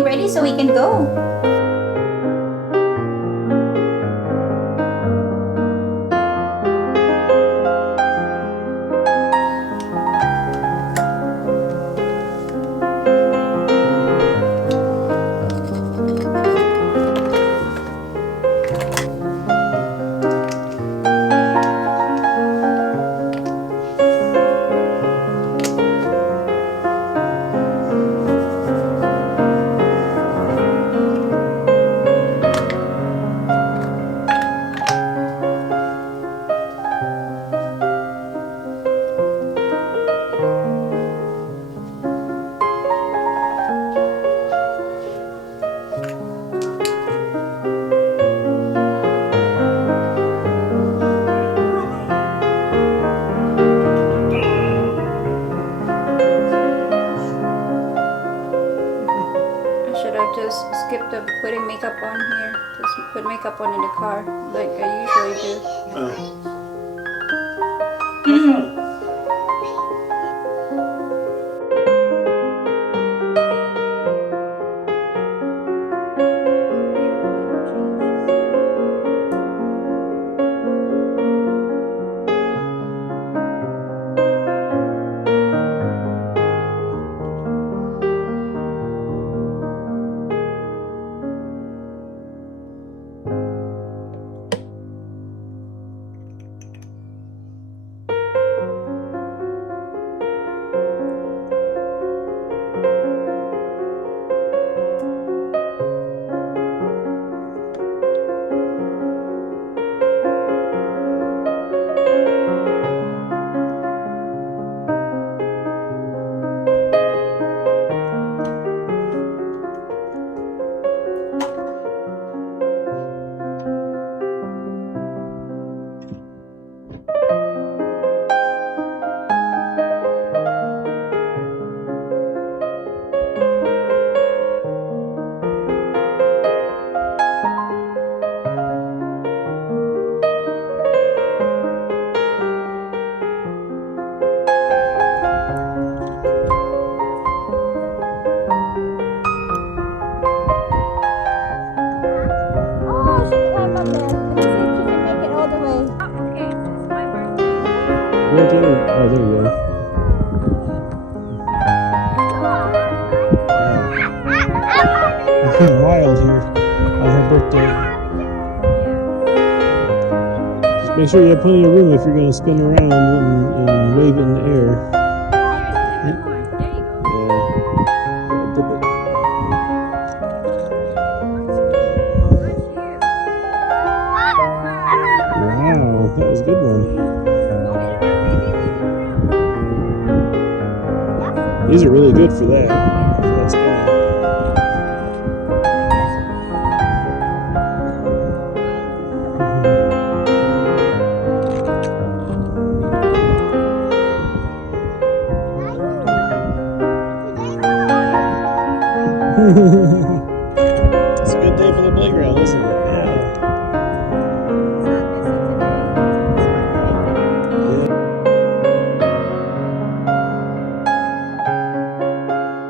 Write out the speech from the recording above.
getting ready so we can go. Just skipped up putting makeup on here. Just put makeup on in the car like I usually do. Oh, there you go. Wild here on her birthday. Just make sure you have plenty of room if you're going to spin around and wave it in the air. Wow, that was a good one. These are really good for that. That's good. It's a good day for the playground, isn't it?